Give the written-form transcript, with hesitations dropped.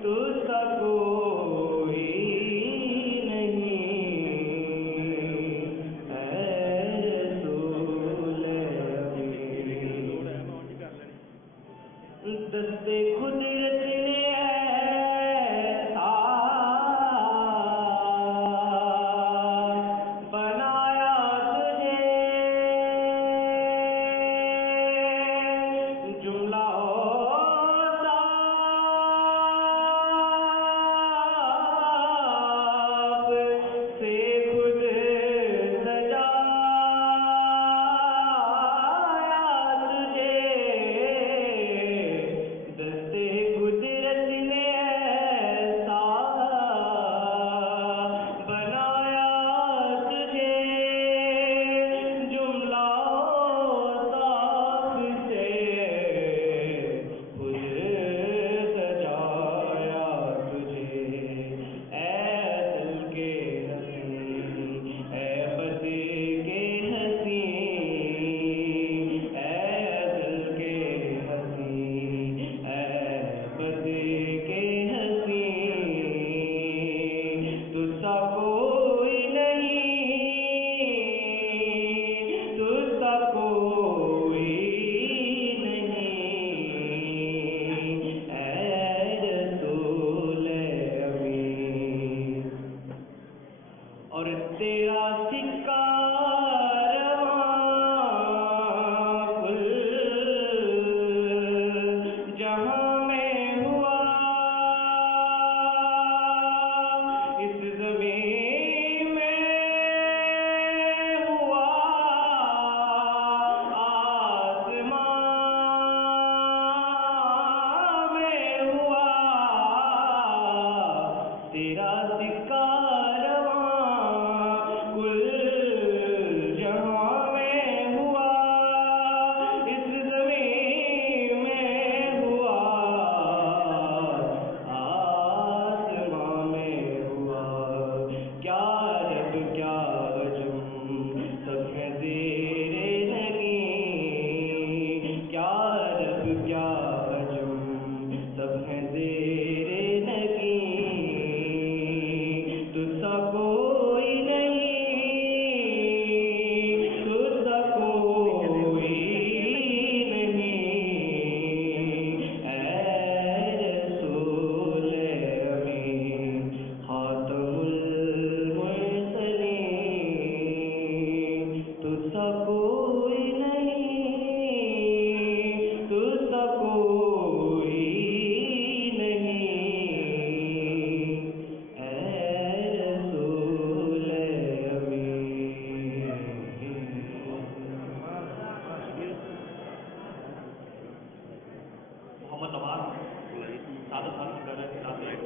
तुझसा कोई नहीं है रसूल अभी। दस्ते कुदरत ने ऐसा बनाया तुझे, जुमला तुझसा कोई नहीं, तुझसा कोई नहीं ऐ रसूल अमीन। और तेरा सिक्का रवां कुल जहां में हुआ, इस ज़मीन में हुआ, आसमां में हुआ, तेरा सिक्का रवां कुल जहां में हुआ, इस ज़मीन में हुआ, आसमां में हुआ। क्या रब क्या अजम सब है ज़ेरे नगीं, क्या रब क्या अजम सब है ज़ेरे नगीं। तुझसा कोई नहीं, तुझसा कोई नहीं ऐ रसूल अमीन। खातमुल मुरसलीन, तुझसा कोई नहीं, तुझसा कोई नहीं ऐ रसूल अमीन। मोहम्मद नवाज सादत हासिल कर रहे हैं।